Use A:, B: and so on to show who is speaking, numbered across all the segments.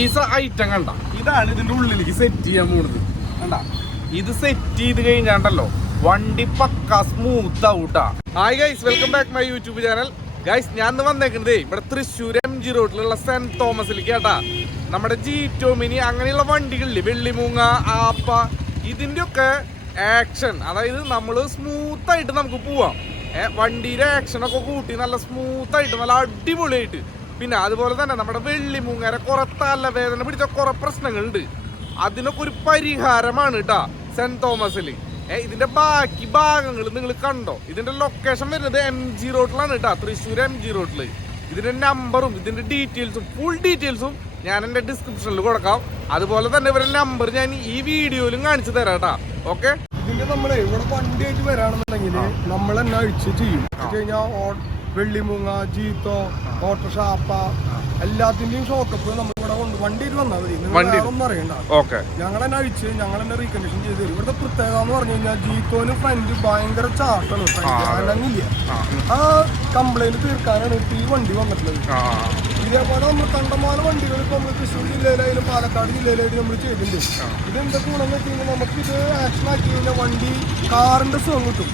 A: ഈ ഐറ്റം കണ്ട. ഇതാണ് ഇതിന്റെ ഉള്ളിലേക്ക് സെറ്റ് ചെയ്യാൻ പോണത്. കണ്ട? ഇത് സെറ്റ് ചെയ്ത് കഴിഞ്ഞാണ്ടല്ലോ വണ്ടി പക്ക smooth ഔട്ടാ hi guys welcome back my YouTube channel guys ഞാൻ വന്നേക്കുന്നത് ഇവിടെ തൃശ്ശൂർ എം ജി റോഡിലുള്ള സെന്റ് തോമസിലേക്ക് കേട്ടാ നമ്മുടെ ജി ടോമിനി അങ്ങനെയുള്ള വണ്ടികളിൽ വെള്ളിമൂങ്ങ ആപ്പ ഇതിന്റെ ഒക്കെ ആക്ഷൻ അതായത് നമ്മൾ സ്മൂത്ത് ആയിട്ട് നമുക്ക് പോവാം. വണ്ടിയുടെ ആക്ഷൻ ഒക്കെ കൂട്ടി നല്ല സ്മൂത്ത് ആയിട്ട് നല്ല അടിപൊളിയായിട്ട്. പിന്നെ അതുപോലെ തന്നെ നമ്മുടെ വെള്ളി വെള്ളിമൂങ്ങര കുറെ വേദന പിടിച്ച കുറെ പ്രശ്നങ്ങളുണ്ട്. അതിനൊക്കെ ഒരു പരിഹാരമാണ് കേട്ടാ സെന്റ് തോമസിൽ ഇതിന്റെ ബാക്കി ഭാഗങ്ങൾ നിങ്ങൾ കണ്ടോ? ഇതിന്റെ ലൊക്കേഷൻ വരുന്നത് എം ജി റോഡിലാണ് കേട്ടാ തൃശ്ശൂർ എം ജി റോഡിൽ ഇതിന്റെ നമ്പറും ഇതിന്റെ ഡീറ്റെയിൽസും ഫുൾ ഡീറ്റെയിൽസും ഞാൻ എന്റെ ഡിസ്ക്രിപ്ഷനിൽ കൊടുക്കാം. അതുപോലെ തന്നെ ഇവരുടെ നമ്പർ ഞാൻ ഈ വീഡിയോയിലും കാണിച്ചു തരാം കേട്ടാ ഓക്കെ
B: ഇതിന്റെ നമ്മളെ ഇവിടെ വണ്ടി ആയിട്ട് വരാണെന്നുണ്ടെങ്കിൽ നമ്മൾ തന്നെ അഴിച്ച് ചെയ്യും. കഴിഞ്ഞാൽ വെള്ളിമൂങ്ങ ജീത്തോ ഓട്ടോഷാപ്പ എല്ലാത്തിന്റെയും ഷോക്കപ്പ് നമ്മൾ ഇവിടെ കൊണ്ട് വണ്ടിയിൽ വന്നാൽ മതി.
A: വണ്ടി-
B: ഒന്നും അറിയണ്ട.
A: ഓക്കെ.
B: ഞങ്ങൾ തന്നെ അഴിച്ച് ഞങ്ങൾ തന്നെ റീകണ്ടീഷൻ ചെയ്ത് തരും. ഇവിടുത്തെ പ്രത്യേകത എന്ന് പറഞ്ഞു കഴിഞ്ഞാൽ ജീത്തോന് ഫ്രണ്ട് ഭയങ്കര ചാട്ടാണ് അനങ്ങില്ല. ആ കംപ്ലൈന്റ് തീർക്കാനാണ് ഇപ്പൊ ഈ വണ്ടി വന്നിട്ടുള്ളത്. ഇതേപോലെ നമ്മൾ കണ്ടമാന വണ്ടികൾ ഇപ്പൊ നമ്മൾ തൃശ്ശൂർ ജില്ലയിലായാലും പാലക്കാട് ജില്ലയിലായാലും നമ്മൾ ചെയ്തിട്ടുണ്ട്. ഇത് എന്തൊക്കെ ഗുണമെന്ന് വെച്ച് കഴിഞ്ഞാൽ നമുക്ക് ഇത് ആക്ഷൻ ആക്കി കഴിഞ്ഞാൽ വണ്ടി കാറിന്റെ സുഖം കിട്ടും.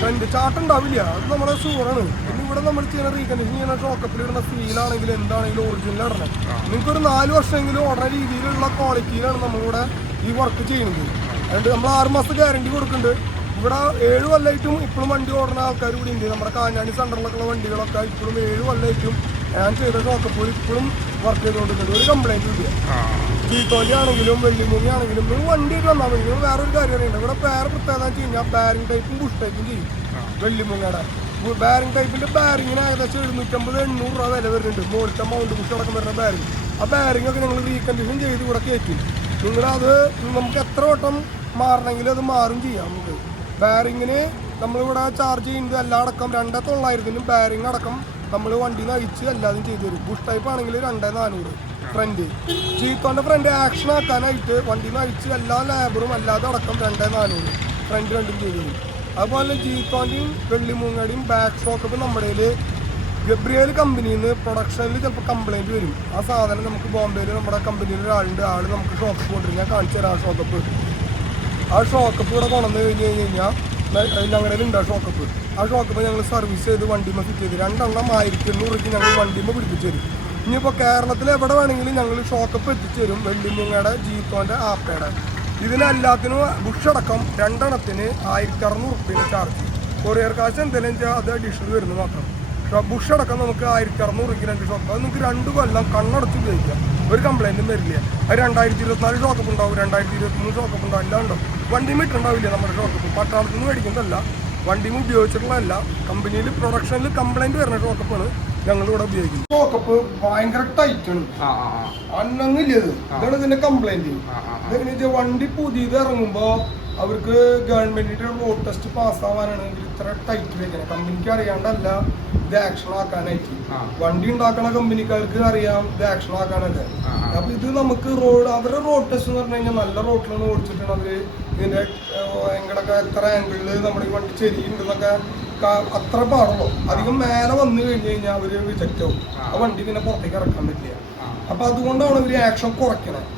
B: ഫ്രണ്ട് ചാട്ടം ഉണ്ടാവില്ല. അത് നമ്മുടെ സൂറാണ് പിന്നെ ഇവിടെ നമ്മൾ ചെയ്യുന്ന റീകണ്ടീഷൻ ചെയ്യുന്ന ഷോക്കപ്പിൽ ഇടുന്ന ഫീലാണെങ്കിലും എന്താണെങ്കിലും ഒറിജിനൽ ഇടണം നിങ്ങൾക്ക് ഒരു നാല് വർഷമെങ്കിലും ഓടുന്ന രീതിയിലുള്ള ക്വാളിറ്റിയിലാണ് നമ്മളിവിടെ ഈ വർക്ക് ചെയ്യുന്നത്. അതുകൊണ്ട് നമ്മൾ ആറ് മാസത്തെ ഗ്യാരണ്ടി കൊടുക്കുന്നുണ്ട്. ഇവിടെ ഏഴ് കൊല്ലമായിട്ടും ഇപ്പോഴും വണ്ടി ഓടുന്ന ആൾക്കാർ ഇവിടെ ഉണ്ട്. നമ്മുടെ കാഞ്ഞാണി സെന്ററിലൊക്കെയുള്ള വണ്ടികളൊക്കെ ഇപ്പോഴും ഏഴ് കൊല്ലമായിട്ടും ഞാൻ ചെയ്ത ഷോക്കപ്പോൾ ഇപ്പോഴും വർക്ക് ചെയ്തുകൊണ്ടിരിക്കുന്നുണ്ട് ഒരു കംപ്ലൈന്റും ഇല്ല ചീത്തോലി ആണെങ്കിലും വെള്ളിമുങ്ങി ആണെങ്കിലും നിങ്ങൾ വണ്ടിയായിട്ട് വന്നാൽ മതി. നിങ്ങൾ വേറൊരു കാര്യം അറിയണ്ട ഇവിടെ പേര് പ്രത്യേകത വെച്ച് കഴിഞ്ഞാൽ ബാരിങ് ടൈപ്പും ബുഷ് ടൈപ്പും ചെയ്യും. വെള്ളിമുങ്ങയുടെ. ബാരിങ് ടൈപ്പിന്റെ ബാരിങ്ങിന് ഏകദേശം എഴുന്നൂറ്റമ്പത് എണ്ണൂറ് രൂപ വില വരുന്നുണ്ട്. മുകളിലത്തെ മൗണ്ട് ബുഷ് അടക്കം വരുന്ന ബാരിങ് ആ ബാരിങ് ഒക്കെ ഞങ്ങൾ റീകണ്ടീഷൻ ചെയ്ത് ഇവിടെ കയറ്റും. നിങ്ങളത് നമുക്ക് എത്ര വട്ടം മാറണമെങ്കിലും അത് മാറും ചെയ്യാം നമുക്ക്. ബാരിങ്ങിന് നമ്മളിവിടെ ചാർജ് ചെയ്യുന്നത് എല്ലാം അടക്കം രണ്ടേ തൊള്ളായിരത്തിനും ബാരിങ് അടക്കം നമ്മൾ വണ്ടി അഴിച്ച് എല്ലാതും ചെയ്തു തരും. ബുഷ് ടൈപ്പ് ആണെങ്കിൽ രണ്ടേ നാനൂറ്. ഫ്രണ്ട് ജീത്തോന്റെ ഫ്രണ്ട് ആക്ഷൻ ആക്കാനായിട്ട് വണ്ടി അഴിച്ച് എല്ലാ ലേബറും അല്ലാതെ അടക്കം രണ്ടേ നാനൂറ്. ഫ്രണ്ട് രണ്ടും ചെയ്തു തരും. അതുപോലെ ജീത്തോന്റെയും വെള്ളിമൂങ്ങയുടെയും ബാക്ക് ഷോക്കപ്പ് നമ്മുടെ ഗബ്രിയേൽ കമ്പനിയിൽ നിന്ന് പ്രൊഡക്ഷനിൽ ചിലപ്പോൾ കംപ്ലൈന്റ് വരും. ആ സാധനം നമുക്ക് ബോംബെയിൽ നമ്മുടെ കമ്പനിയിൽ ഒരാളുണ്ട്. ആൾ നമുക്ക് ഷോക്കപ്പ് കൊണ്ടുവരും. കാണിച്ചു തരാം ആ ഷോക്കപ്പ് ആ ഷോക്കപ്പ് ഇവിടെ കൊണ്ടുവന്ന് കഴിഞ്ഞ് കഴിഞ്ഞ് കഴിഞ്ഞാൽ ഞങ്ങളുടെ ഷോക്കപ്പ് ആ ഷോക്കപ്പ് ഞങ്ങൾ സർവീസ് ചെയ്ത് വണ്ടിമ ഫിറ്റ് ചെയ്ത്. രണ്ടെണ്ണം ആയിരത്തി എണ്ണൂറ് രൂപയ്ക്ക് ഞങ്ങൾ വണ്ടിമ പിടിപ്പിച്ച് തരും. ഇനിയിപ്പോൾ കേരളത്തിൽ എവിടെ വേണമെങ്കിലും ഞങ്ങൾ ഷോക്കപ്പ് എത്തിച്ചു തരും. വെള്ളിമുങ്ങയുടെ ജീത്തോന്റെ ആപ്പയുടെ. ഇതിനെല്ലാത്തിനും ബുഷടക്കം രണ്ടെണ്ണത്തിന് ആയിരത്തി അറുന്നൂറ് റുപ്യ ചാർജ് കൊറിയർ കാശ് എന്തെങ്കിലും അത് അഡീഷണൽ വരുന്നു മാത്രം. ബുഷ് അടക്കം നമുക്ക് ആയിരത്തി അറുന്നൂറ് രൂപയ്ക്ക് രണ്ട് ഷോപ്പ് അത് നിങ്ങൾക്ക് രണ്ട് കൊല്ലം കണ്ണടച്ച് ഉപയോഗിക്കാം. ഒരു കംപ്ലൈന്റും വരില്ല. അത് രണ്ടായിരത്തി ഇരുപത്തിനാല് ഷോക്കപ്പ് ഉണ്ടാവും. രണ്ടായിരത്തി ഇരുപത്തി മൂന്ന് ഷോക്കപ്പ് ഉണ്ടാവും. എല്ലാം ഉണ്ടാവും വണ്ടി മീറ്റുണ്ടാവില്ല നമ്മുടെ ഷോക്കപ്പ് പട്ടാളത്തിൽ നിന്ന് മേടിക്കുന്നതല്ല. വണ്ടി ഉപയോഗിച്ചിട്ടുള്ളതല്ല. കമ്പനിയിൽ പ്രൊഡക്ഷനിൽ കംപ്ലൈന്റ് വരുന്ന ഷോക്കപ്പാണ് ഞങ്ങൾ ഇവിടെ ഉപയോഗിക്കുന്നത്. ഷോക്കപ്പ് ഭയങ്കര ടൈറ്റാണ് അന്നങ്ങില്ലത്. അന്നങ്ങില്ല ഇത് ഇതാണ് ഇതിന്റെ കംപ്ലൈന്റ് ഇതെങ്ങനെ വെച്ചാൽ വണ്ടി പുതിയത് ഇറങ്ങുമ്പോ അവർക്ക് ഗവൺമെന്റിന്റെ റോഡ് ടെസ്റ്റ് പാസ്സാവാനാണ് ഇവർ ഇത്ര ടൈറ്റ് വെക്കുന്നത് കമ്പനിക്ക് അറിയാണ്ടല്ല ഇത് ആക്ഷൻ ആക്കാനായിട്ട്. വണ്ടി ഉണ്ടാക്കണ കമ്പനിക്കാർക്ക് അറിയാം ഇത് ആക്ഷൻ ആക്കാനൊക്കെ. അപ്പൊ ഇത് നമുക്ക് റോഡ് അവരുടെ റോഡ് ടെസ്റ്റ് എന്ന് പറഞ്ഞു കഴിഞ്ഞാൽ നല്ല റോഡിലാണ് ഓടിച്ചിട്ടാണ് അവർ ഇതിന്റെ എങ്ങടൊക്കെ എത്ര ആംഗിളിൽ നമ്മുടെ ഈ വണ്ടി ചെരിയുണ്ടെന്നൊക്കെ അത്ര പാടുള്ളൂ. അധികം മേലെ വന്നു കഴിഞ്ഞു കഴിഞ്ഞാൽ അവർ റിജക്റ്റ് ആവും. ആ. വണ്ടി പിന്നെ പുറത്തേക്ക് ഇറക്കാൻ പറ്റില്ല. അപ്പൊ അതുകൊണ്ടാണ് ഇവർ ആക്ഷൻ കുറയ്ക്കണത്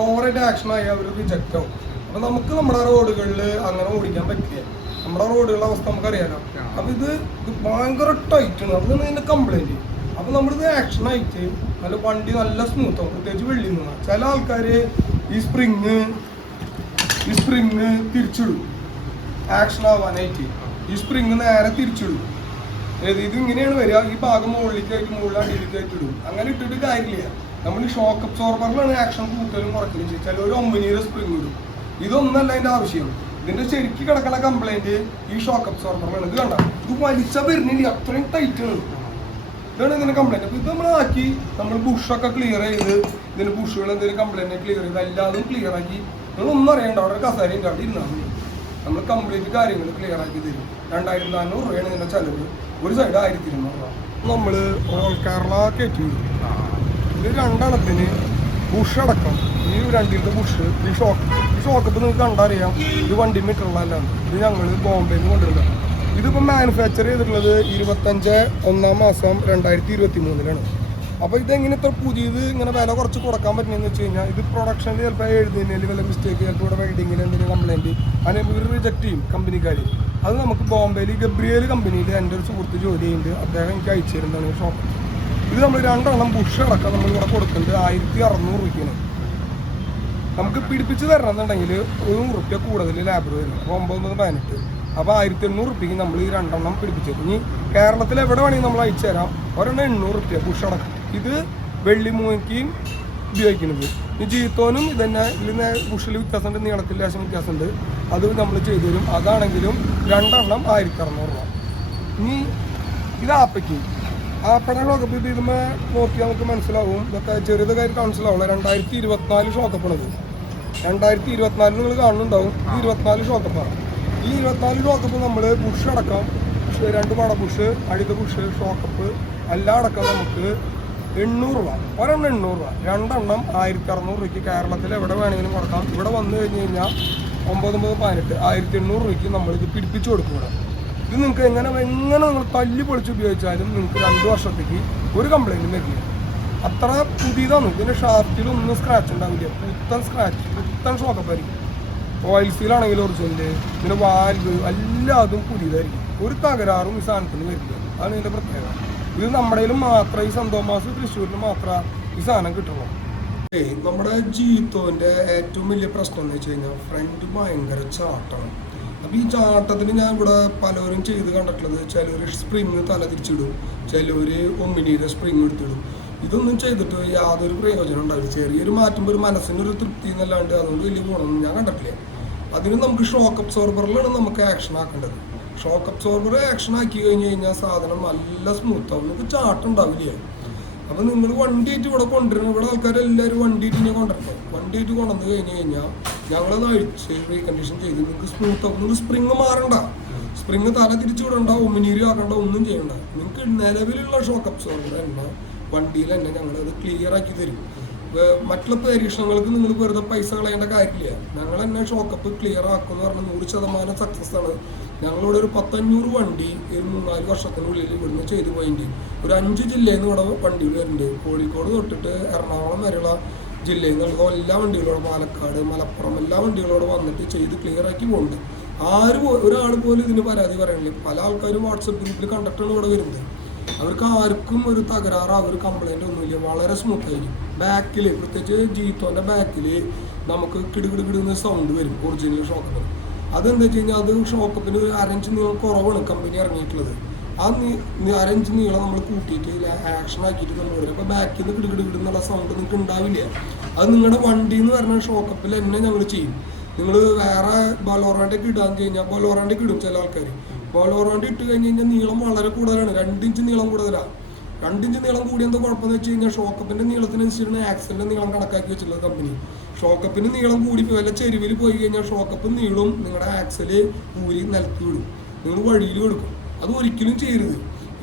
B: ഓവറായിട്ട് ആക്ഷൻ ആയി അവർ റിജക്റ്റ് ആവും. അപ്പൊ നമുക്ക് നമ്മുടെ റോഡുകളിൽ അങ്ങനെ ഓടിക്കാൻ പറ്റില്ല? നമ്മുടെ റോഡുകളുടെ അവസ്ഥ നമുക്കറിയാലോ. അപ്പൊ ഇത് ഇത് ഭയങ്കര ടൈറ്റ് ആണ്. അതൊന്നും ഇതിന്റെ കംപ്ലൈന്റ് അപ്പൊ നമ്മളിത് ആക്ഷൻ ആയിട്ട് നല്ല വണ്ടി നല്ല സ്മൂത്ത് ആവും. പ്രത്യേകിച്ച് വെള്ളി നിന്നാ. ചില ആൾക്കാര് ഈ സ്പ്രിങ് ഈ സ്പ്രിങ് തിരിച്ചിടും. ആക്ഷൻ ആവാനായിട്ട്. ഈ സ്പ്രിങ് നേരെ തിരിച്ചിടും. ഏത് ഇത് ഇങ്ങനെയാണ് വരിക? ഈ ഭാഗം മുകളിലേക്കായിട്ട് മുകളിൽ അടിയിലേക്കായിട്ട് ഇടും. അങ്ങനെ ഇട്ടിട്ട് കാര്യമില്ല. നമ്മൾ ഷോക്ക് അബ്സോർബറിലാണ് ആക്ഷൻ കൂട്ടലും കുറയ്ക്കുന്നത് ചില ഒരു ഒമ്പനീര സ്പ്രിങ് ഇടും. ഇതൊന്നല്ല അതിന്റെ ആവശ്യം. ഇതിന്റെ ശരിക്കും കിടക്കുന്ന കംപ്ലൈന്റ് ഈ ഷോക്ക് അബ്സോർബറിലാണ് ഇത് കണ്ട. ഇത് വലിച്ച വരുന്നില്ല. അത്രയും ടൈറ്റ് ഇതാണ് ഇതിന്റെ കംപ്ലൈന്റ് അപ്പൊ ഇത് നമ്മൾ ആക്കി. നമ്മൾ ബുഷൊക്കെ ക്ലിയർ ചെയ്ത് ഇതിന്റെ ബുഷുകൾ എന്തെങ്കിലും കംപ്ലൈന്റ് ക്ലിയർ ചെയ്ത് എല്ലാതും ക്ലിയർ ആക്കി. നിങ്ങൾ ഒന്നും അറിയണ്ട. അവിടെ കസേരയും അവിടെ ഇരുന്നാൽ മതി. നമ്മൾ കംപ്ലീറ്റ് കാര്യങ്ങൾ ക്ലിയർ ആക്കി തരും. രണ്ടായിരത്തി നാനൂറ് രൂപയാണ് ഇതിന്റെ ചെലവ്. ഒരു സൈഡ് ആയിരത്തി ഇരുന്നൂറ് രൂപ. നമ്മൾ കേരള കയറ്റി ഇത് രണ്ടെണ്ണത്തിന് ബുഷ് അടക്കം. ഈ രണ്ടിലത്തെ ബുഷ് ഈ ഷോക്ക് ഈ ഷോക്കപ്പ് നിങ്ങൾക്ക് കണ്ടറിയാം. ഇത് വണ്ടി മീറ്ററുള്ളതല്ലാണ് ഇത് ഞങ്ങൾ ബോംബെയിൽ നിന്ന് കൊണ്ടുവരുന്നത്. ഇതിപ്പോൾ മാനുഫാക്ചർ ചെയ്തിട്ടുള്ളത് ഇരുപത്തഞ്ച് ഒന്നാം മാസം രണ്ടായിരത്തി ഇരുപത്തി മൂന്നിലാണ് അപ്പോൾ ഇതെങ്ങനെ ഇത്ര പുതിയത് ഇങ്ങനെ വില കുറച്ച് കൊടുക്കാൻ പറ്റുന്നതെന്ന് വെച്ച് കഴിഞ്ഞാൽ ഇത് പ്രൊഡക്ഷനിൽ ചിലപ്പോൾ എഴുതുന്നതിൽ വല്ല മിസ്റ്റേക്ക് ചിലപ്പോൾ ഇവിടെ വെൽഡിങ്ങിൽ എന്തെങ്കിലും കംപ്ലൈന്റ് അതിനെ ഇവർ റിജക്ട് ചെയ്യും കമ്പനിക്കാർ അത് നമുക്ക് ബോംബെയിൽ ഗബ്രിയേൽ കമ്പനിയിൽ എന്റെ ഒരു സുഹൃത്ത് ജോലി ചെയ്യുന്നുണ്ട്. അദ്ദേഹം എനിക്ക് അയച്ചു തരുന്നതാണ് ഷോപ്പ് ഇത് നമ്മൾ രണ്ടെണ്ണം ബുഷ് അടക്കം നമ്മൾ ഇവിടെ കൊടുക്കുന്നത് ആയിരത്തി അറുന്നൂറ് രൂപയ്ക്കാണ്. നമുക്ക് പിടിപ്പിച്ച് തരണം എന്നുണ്ടെങ്കിൽ ഒരു റുപ്യ കൂടുതൽ ലാബർ വരും അപ്പോൾ ഒമ്പത് പതിനെട്ട്. അപ്പോൾ ആയിരത്തി എണ്ണൂറ് റുപ്യക്ക് നമ്മൾ ഈ രണ്ടെണ്ണം പിടിപ്പിച്ചു ഇനി കേരളത്തിൽ എവിടെ വേണമെങ്കിൽ നമ്മൾ അയച്ചു തരാം. ഒരെണ്ണം എണ്ണൂറ് റുപ്യ ബുഷ് അടക്കം. ഇത് വെള്ളിമൂങ്ങയ്ക്കും ഉപയോഗിക്കുന്നത്. ഈ ജീത്തോനും ഇതന്നെ ഇതിൽ ബുഷിൽ വ്യത്യാസമുണ്ട്. നീളത്തിൽ ലേശം വ്യത്യാസമുണ്ട്. അത് നമ്മൾ ചെയ്തു തരും. അതാണെങ്കിലും രണ്ടെണ്ണം ആയിരത്തി അറുന്നൂറ് രൂപ. ഇനി ഇത് ആപ്പയ്ക്ക്. ആപ്പയുടെ ഷോക്കപ്പ് ഇത് ഇതുമേ നോക്കി നമുക്ക് മനസ്സിലാവും. ഇതൊക്കെ ചെറിയത് കാര്യം മനസ്സിലാവുള്ളൂ രണ്ടായിരത്തി ഇരുപത്തിനാല് ഷോക്കപ്പാണത് രണ്ടായിരത്തി ഇരുപത്തിനാലിൽ നിങ്ങൾ കാണുന്നുണ്ടാവും. ഈ ഇരുപത്തിനാല് ഷോക്കപ്പാണ് ഈ ഇരുപത്തിനാല് ഷോക്കപ്പ് നമ്മൾ ബുഷ് അടക്കം രണ്ട് പട ബുഷ് അഴുത ബുഷ് ഷോക്കപ്പ് എല്ലാം അടക്കം നമുക്ക് എണ്ണൂറ് രൂപ ഒരെണ്ണം എണ്ണൂറ് രൂപ. രണ്ടെണ്ണം ആയിരത്തി അറുന്നൂറ് രൂപയ്ക്ക് കേരളത്തിൽ എവിടെ വേണമെങ്കിലും കൊടുക്കാം ഇവിടെ വന്നു കഴിഞ്ഞ് കഴിഞ്ഞാൽ ഒമ്പത് ഒമ്പത് പതിനെട്ട് ആയിരത്തി എണ്ണൂറ് രൂപയ്ക്ക് നമ്മളിത് പിടിപ്പിച്ചു കൊടുക്കും ഇവിടെ. ഇത് നിങ്ങൾക്ക് എങ്ങനെ എങ്ങനെ നിങ്ങൾ തല്ലി പൊളിച്ച് ഉപയോഗിച്ചാലും നിങ്ങൾക്ക് രണ്ട് വർഷത്തേക്ക് ഒരു കംപ്ലൈന്റും വരില്ല. അത്ര പുതിയതാണ്. ഇതിന്റെ ഷാഫ്റ്റിലൊന്നും സ്ക്രാച്ച് ഉണ്ടാവില്ല. പുത്തൻ സ്ക്രാച്ച് പുത്തൻ ഷോക്കപ്പായിരിക്കും ഓയിൽ സീലാണെങ്കിൽ ഒറിജിനൽ പിന്നെ വാൽവ് എല്ലാതും പുതിയതായിരിക്കും. ഒരു തകരാറും ഈ സാധനത്തിന് വരില്ല. അതാണ് ഇതിന്റെ പ്രത്യേകത. ഇത് നമ്മുടെ മാത്രം ഈ സന്തോമാസ് തൃശ്ശൂരിന് മാത്രം ഈ സാധനം കിട്ടുള്ളൂ. നമ്മുടെ ജീത്തോന്റെ ഏറ്റവും വലിയ പ്രശ്നം എന്ന് വെച്ച് കഴിഞ്ഞാൽ ഫ്രണ്ട് ഭയങ്കര ചാട്ടമാണ് അപ്പൊ ഈ ചാട്ടത്തിന് ഞാൻ ഇവിടെ പലവരും ചെയ്ത് കണ്ടിട്ടുള്ളത് ചിലവർ സ്പ്രിങ് തല തിരിച്ചിടും ചിലവർ ഒമ്മിനിയുടെ സ്പ്രിങ് എടുത്തിടും. ഇതൊന്നും ചെയ്തിട്ട് യാതൊരു പ്രയോജനം ഉണ്ടാവില്ല. ചെറിയൊരു മാറ്റുമ്പോൾ ഒരു മനസ്സിനൊരു തൃപ്തി എന്നല്ലാണ്ട് അതുകൊണ്ട് വലിയ ഗുണമൊന്നും ഞാൻ കണ്ടിട്ടില്ല. അതിന് നമുക്ക് ഷോക്ക് അബ്സോർബറിലാണ് നമുക്ക് ആക്ഷൻ ആക്കേണ്ടത്. ഷോക്ക് അബ്സോർബർ ആക്ഷൻ ആക്കി കഴിഞ്ഞ് കഴിഞ്ഞാൽ സാധനം നല്ല സ്മൂത്ത് ആവും. നമുക്ക് ചാട്ടം ഉണ്ടാവില്ല? അപ്പൊ നിങ്ങൾ വണ്ടിയിട്ട് ഇവിടെ കൊണ്ടുവരണം. ഇവിടെ ആൾക്കാരെല്ലാവരും വണ്ടിയിട്ട് ഇങ്ങനെ കൊണ്ടുവരണം വണ്ടിയിട്ട് കൊണ്ടുവന്ന് കഴിഞ്ഞ് കഴിഞ്ഞാൽ ഞങ്ങളത് അഴിച്ച് റീകണ്ടീഷൻ ചെയ്ത് നിങ്ങൾക്ക് സ്മൂത്ത് ആക്കും നിങ്ങൾ സ്പ്രിങ് മാറണ്ട. സ്പ്രിങ് തല തിരിച്ചു വിടണ്ട ഒമിനീരി ആക്കണ്ട ഒന്നും ചെയ്യണ്ട. നിങ്ങൾക്ക് നിലവിലുള്ള ഷോക്ക് അബ്സോർബർ എണ്ണ വണ്ടിയിൽ തന്നെ ഞങ്ങളത് ക്ലിയർ ആക്കി തരും. മറ്റുള്ള പരീക്ഷണങ്ങൾക്ക് നിങ്ങൾ വെറുതെ പൈസ കളയേണ്ട കാര്യമില്ല. ഞങ്ങൾ തന്നെ ഷോക്കപ്പ് ക്ലിയർ ആക്കും എന്ന് പറഞ്ഞാൽ നൂറ് ശതമാനം സക്സസ് ആണ്. ഞങ്ങളിവിടെ ഒരു പത്തഞ്ഞൂറ് വണ്ടി ഒരു മൂന്നാൽ വർഷത്തിനുള്ളിൽ ഇവിടുന്ന് ചെയ്തു പോയിട്ടുണ്ട്. ഒരു അഞ്ച് ജില്ലയിൽ നിന്ന് ഇവിടെ വണ്ടികൾ വരുന്നുണ്ട്. കോഴിക്കോട് തൊട്ടിട്ട് എറണാകുളം വരെയുള്ള ജില്ലയിൽ എല്ലാ വണ്ടികളോടും പാലക്കാട് മലപ്പുറം എല്ലാ വണ്ടികളോട് വന്നിട്ട് ചെയ്ത് ക്ലിയർ ആക്കി പോകുന്നുണ്ട് ആരും ഒരാൾ പോലും ഇതിന് പരാതി പറയണില്ല. പല ആൾക്കാരും വാട്സപ്പ് ഗ്രൂപ്പിൽ കണ്ടിട്ടാണ് ഇവിടെ വരുന്നത്. അവർക്ക് ആർക്കും ഒരു തകരാറോ ഒരു കംപ്ലൈന്റ് ഒന്നുമില്ല. വളരെ സ്മൂത്ത് ആയിരിക്കും. ബാക്കിൽ പ്രത്യേകിച്ച് ജീത്തോന്റെ ബാക്കിൽ നമുക്ക് കിടുകിടുകിടുന്ന സൗണ്ട് വരും ഒറിജിനൽ ഷോക്കപ്പിന് അതെന്താ വെച്ച് കഴിഞ്ഞാൽ അത് ഷോക്കപ്പിന് ഒരു അരഞ്ച് നിങ്ങൾ കുറവാണ് കമ്പനി ഇറങ്ങിയിട്ടുള്ളത്. ആ അരഞ്ച് നീളം നമ്മൾ കൂട്ടിയിട്ട് ആക്ഷൻ ആക്കിയിട്ട് നമ്മൾ വരും അപ്പോൾ ബാക്കിൽ നിന്ന് കിടുകിടുകിടുന്നുള്ള സൗണ്ട് നിങ്ങൾക്ക് ഉണ്ടാവില്ല. അത് നിങ്ങളുടെ വണ്ടി എന്ന് പറഞ്ഞ ഷോക്കപ്പിൽ തന്നെ ഞങ്ങൾ ചെയ്യും. നിങ്ങൾ വേറെ ബലോറാണ്ടൊക്കെ ഇടാൻ കഴിഞ്ഞാൽ ബലോറാണ്ടൊക്കെ ഇടും ചില ആൾക്കാർ ബലോറാണ്ട് ഇട്ട് കഴിഞ്ഞ് കഴിഞ്ഞാൽ നീളം വളരെ കൂടുതലാണ്. രണ്ട് ഇഞ്ച് നീളം കൂടുതലാണ് രണ്ട് ഇഞ്ച് നീളം കൂടി എന്താ കുഴപ്പമെന്ന് വെച്ച് കഴിഞ്ഞാൽ ഷോക്കപ്പിന്റെ നീളത്തിനനുസരിച്ചാണ് ആക്സലിന്റെ നീളം കണക്കാക്കി വെച്ചിട്ടുള്ളത് കമ്പനി ഷോക്കപ്പിന് നീളം കൂടി വല്ല ചെരുവിൽ പോയി കഴിഞ്ഞാൽ ഷോക്കപ്പ് നീളും നിങ്ങളുടെ ആക്സൽ ഊരി നിലത്ത് വിടും. നിങ്ങൾ വഴിയിൽ കൊടുക്കും. അത് ഒരിക്കലും ചെയ്യരുത്.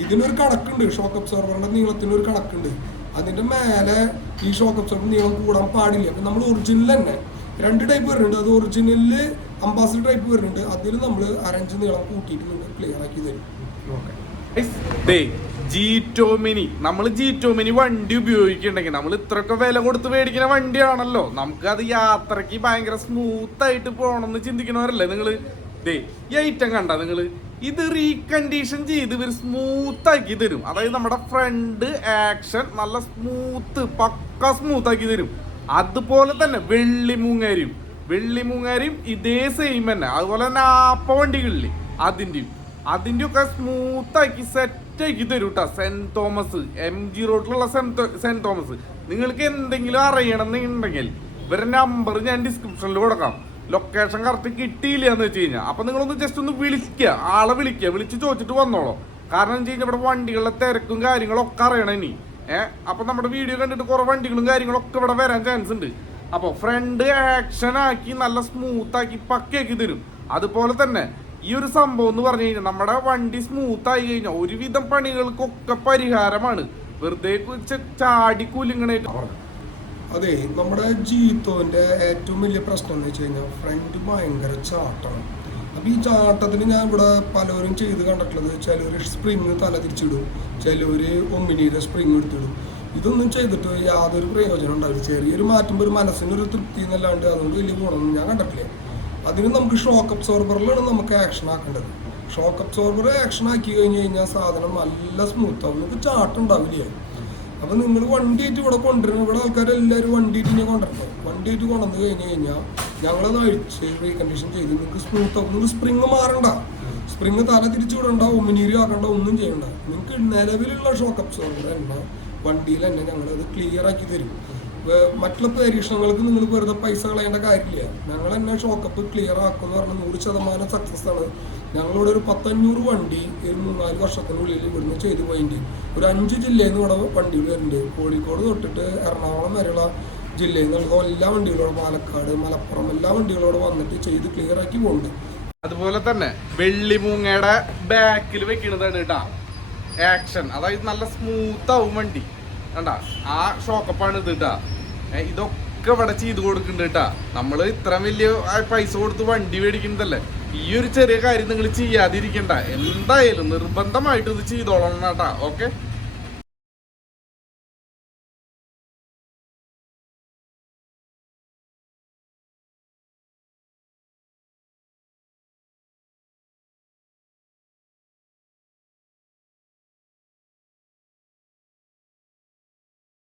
B: ഇതിനൊരു കണക്കുണ്ട്. ഷോക്ക് അബ്സോർവറിന്റെ നീളത്തിനൊരു കണക്കുണ്ട്. അതിന്റെ മേലെ ഈ ഷോക്ക് അബ്സോർവർ നീളം കൂടാൻ പാടില്ല. നമ്മൾ ഒറിജിനൽ തന്നെ. രണ്ട് ടൈപ്പ് വരുന്നുണ്ട്. അത് ഒറിജിനലിൽ അംബാസിഡർ ടൈപ്പ് വരുന്നുണ്ട്. അതിൽ നമ്മൾ അരഞ്ച് നീളം കൂട്ടിയിട്ട് നിങ്ങൾ ക്ലിയർ ആക്കി തരും.
A: ജീറ്റോമിനി നമ്മൾ ജീറ്റോമിനി വണ്ടി ഉപയോഗിക്കുന്നുണ്ടെങ്കിൽ നമ്മൾ ഇത്രയൊക്കെ വില കൊടുത്ത് മേടിക്കുന്ന വണ്ടിയാണല്ലോ. നമുക്ക് അത് യാത്രയ്ക്ക് ഭയങ്കര സ്മൂത്ത് ആയിട്ട് പോകണം എന്ന് ചിന്തിക്കണവരല്ലേ നിങ്ങൾ ദേ ഈ ഐറ്റം കണ്ട നിങ്ങൾ ഇത് റീകണ്ടീഷൻ ചെയ്ത് ഇവർ സ്മൂത്ത് ആക്കി തരും. അതായത് നമ്മുടെ ഫ്രണ്ട് ആക്ഷൻ നല്ല സ്മൂത്ത് പക്ക സ്മൂത്ത് ആക്കി തരും. അതുപോലെ തന്നെ വെള്ളിമൂങ്ങാരിയും വെള്ളിമൂങ്ങാരിയും ഇതേ സെയിം തന്നെ. അതുപോലെ തന്നെ ആപ്പ വണ്ടികളില്ലേ അതിന്റെയും അതിന്റെ ഒക്കെ സ്മൂത്ത് ആക്കി സെറ്റ് ആക്കി തരും കേട്ടോ സെന്റ് തോമസ് എം ജി റോഡിലുള്ള സെന്റ് തോമസ്. നിങ്ങൾക്ക് എന്തെങ്കിലും അറിയണം എന്നുണ്ടെങ്കിൽ ഇവരുടെ നമ്പർ ഞാൻ ഡിസ്ക്രിപ്ഷനിൽ കൊടുക്കാം. ലൊക്കേഷൻ കറക്റ്റ് കിട്ടിയില്ല എന്ന് വെച്ച് കഴിഞ്ഞാൽ അപ്പൊ നിങ്ങളൊന്ന് ജസ്റ്റ് ഒന്ന് വിളിക്കുക ആളെ വിളിക്കുക വിളിച്ച് ചോദിച്ചിട്ട് വന്നോളൂ. കാരണം എന്ന് വെച്ച് കഴിഞ്ഞാൽ ഇവിടെ വണ്ടികളുടെ തിരക്കും കാര്യങ്ങളും ഒക്കെ അറിയണം ഇനി. ഏഹ് അപ്പൊ നമ്മുടെ വീഡിയോ കണ്ടിട്ട് കുറെ വണ്ടികളും കാര്യങ്ങളും ഒക്കെ ഇവിടെ വരാൻ ചാൻസ് ഉണ്ട്. അപ്പോൾ ഫ്രണ്ട് ആക്ഷൻ ആക്കി നല്ല സ്മൂത്ത് ആക്കി പക്കയാക്കി തരും. അതുപോലെ തന്നെ ഈ ഒരു സംഭവം എന്ന് പറഞ്ഞു കഴിഞ്ഞാൽ നമ്മുടെ വണ്ടി സ്മൂത്ത് ആയി കഴിഞ്ഞാൽ ഒരുവിധം പണികൾക്കൊക്കെ പരിഹാരമാണ്. വെറുതെ ചാടി കുലുങ്ങണേറ്റ്
B: അതെ നമ്മുടെ ജീത്തോന്റെ ഏറ്റവും വലിയ പ്രശ്നം എന്ന് വെച്ച് കഴിഞ്ഞാൽ ഫ്രണ്ട് ഭയങ്കര ചാട്ടമാണ്. അപ്പൊ ഈ ചാട്ടത്തിന് ഞാൻ ഇവിടെ പലവരും ചെയ്ത് കണ്ടിട്ടുള്ളത് ചിലവർ സ്പ്രിങ് തല തിരിച്ചിടും ചിലവർ ഒമ്മിനിയുടെ സ്പ്രിങ് എടുത്തിടും. ഇതൊന്നും ചെയ്തിട്ട് യാതൊരു പ്രയോജനം ഉണ്ടാവില്ല. ചെറിയൊരു മാറ്റം ഒരു മനസ്സിനൊരു തൃപ്തി എന്നല്ലാണ്ട് അതുകൊണ്ട് വലിയ ഗുണമൊന്നും ഞാൻ കണ്ടിട്ടില്ല. അതിന് നമുക്ക് ഷോക്ക് അബ്സോർബറിലാണ് നമുക്ക് ആക്ഷൻ ആക്കേണ്ടത്. ഷോക്ക് അബ്സോർബർ ആക്ഷൻ ആക്കി കഴിഞ്ഞ് കഴിഞ്ഞാൽ സാധനം നല്ല സ്മൂത്ത് ആവും. നമുക്ക് ചാട്ടം ഉണ്ടാവില്ല? അപ്പൊ നിങ്ങൾ വണ്ടിയിട്ട് ഇവിടെ കൊണ്ടുവരണം. ഇവിടെ ആൾക്കാരെല്ലാവരും വണ്ടിയിട്ട് ഇനി കൊണ്ടുവരണം. വണ്ടിയിട്ട് കൊണ്ടുവന്ന് കഴിഞ്ഞ് കഴിഞ്ഞാൽ ഞങ്ങളത് അഴിച്ച് റീകണ്ടീഷൻ ചെയ്ത് നിങ്ങൾക്ക് സ്മൂത്ത് ആവും. നിങ്ങൾ സ്പ്രിങ് മാറണ്ട. സ്പ്രിങ് തല തിരിച്ചു വിടണ്ട ഒമിനീരി ആക്കണ്ട ഒന്നും ചെയ്യണ്ട. നിങ്ങൾക്ക് നിലവിലുള്ള ഷോക്ക് അബ്സോർബർ എണ്ണ വണ്ടിയിൽ തന്നെ ഞങ്ങളത് ക്ലിയർ ആക്കി തരും. മറ്റുള്ള പരീക്ഷണങ്ങൾക്ക് നിങ്ങൾ വെറുതെ പൈസ കളയേണ്ട കാര്യമില്ല. ഞങ്ങൾ തന്നെ ഷോക്കപ്പ് ക്ലിയർ ആക്കുമെന്ന് പറഞ്ഞാൽ നൂറ് ശതമാനം സക്സസ് ആണ്. ഞങ്ങളിവിടെ ഒരു പത്തഞ്ഞൂറ് വണ്ടി ഒരു മൂന്നാൽ വർഷത്തിനുള്ളിൽ ഇവിടുന്ന് ചെയ്തു പോയിട്ടുണ്ട്. ഒരു അഞ്ച് ജില്ലയിൽ നിന്ന് ഇവിടെ വണ്ടികൾ വരുന്നുണ്ട്. കോഴിക്കോട് തൊട്ടിട്ട് എറണാകുളം വരെയുള്ള ജില്ലയിൽ നിന്നുള്ള എല്ലാ വണ്ടികളോട് പാലക്കാട് മലപ്പുറം എല്ലാ വണ്ടികളോട് വന്നിട്ട് ചെയ്ത് ക്ലിയർ ആക്കി പോകുന്നുണ്ട്
A: അതുപോലെ തന്നെ വെള്ളിമൂങ്ങയുടെ ബാക്കിൽ വെക്കണതാണ് കേട്ടാ. ആക്ഷൻ അതായത് നല്ല സ്മൂത്ത് ആവും വണ്ടി. കണ്ടാ? ആ ഷോക്കപ്പാണ് ഇത് കേട്ടാ. ഇതൊക്കെ ഇവിടെ ചെയ്ത് കൊടുക്കുന്നുണ്ട് കേട്ടാ. നമ്മൾ ഇത്ര വലിയ പൈസ കൊടുത്ത് വണ്ടി മേടിക്കുന്നതല്ലേ? ഈ ഒരു ചെറിയ കാര്യം നിങ്ങൾ ചെയ്യാതിരിക്കണ്ട. എന്തായാലും നിർബന്ധമായിട്ട് ഇത് ചെയ്തോളണം കേട്ടാ ഓക്കെ